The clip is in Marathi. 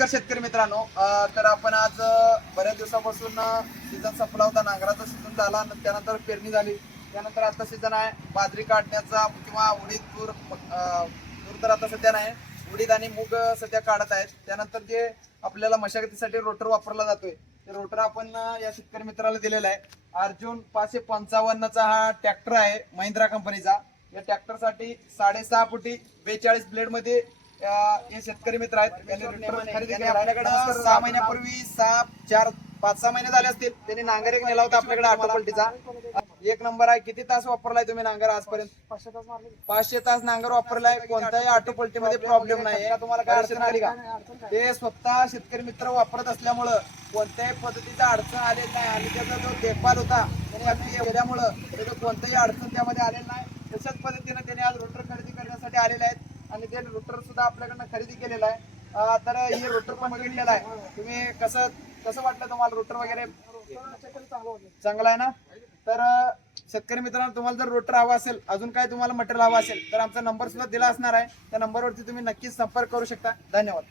नमस्कार शेतकरी मित्रांनो. तर आपण आज बऱ्याच दिवसापासून सीझन संपला होता. नांगराचा सीझन झाला न- त्यानंतर पेरणी झाली. त्यानंतर आता सीझन आहे. बाजरी काढण्याचा किंवा उडीद तूर तूर तर आता सध्या नाही. उडीद आणि मूग सध्या काढत आहेत. त्यानंतर जे आपल्याला मशागतीसाठी रोटर वापरला जातोय ते रोटर आपण या शेतकरी मित्राला दिलेला आहे. अर्जुन पाचशे पंचावन्नचा हा ट्रॅक्टर आहे महिंद्रा कंपनीचा या ट्रॅक्टरसाठी साडेसहा फुटी बेचाळीस ब्लेडमध्ये हे शेतकरी मित्र आहेत. त्यांनी खरेदी केला आपल्याकडे सहा महिन्यापूर्वी सहा चार पाच सहा महिने झाले असतील. त्यांनी नांगर एक नेला होता आपल्याकडे आटो पलटीचा एक नंबर आहे. किती तास वापरलाय तुम्ही नांगर आजपर्यंत? पाचशे तास नांगर वापरलाय. कोणत्याही ऑटो पलटीमध्ये प्रॉब्लेम नाही तुम्हाला काय अडचण आली का? ते स्वतः शेतकरी मित्र वापरत असल्यामुळं कोणत्याही पद्धतीचा अडचण आलेली नाही. आणि त्याचा जो देखभाल होता केल्यामुळं त्याचं कोणत्याही अडचण त्यामध्ये आलेली नाही. तशाच पद्धतीने त्याने आज रोटर खरेदी करण्यासाठी आलेले आहेत. आणि ते रोटर सुद्धा आपल्याकडनं खरेदी केलेला आहे तर हे रोटर पण बघितलेलं आहे. तुम्ही कसं कसं वाटलं तुम्हाला रोटर वगैरे? चांगला आहे ना? तर शेतकरी मित्रांनो तुम्हाला जर रोटर हवा असेल अजून काय तुम्हाला मटेरियल हवा असेल तर आमचा नंबर सुद्धा दिला असणार आहे. त्या नंबरवरती तुम्ही नक्कीच संपर्क करू शकता. धन्यवाद.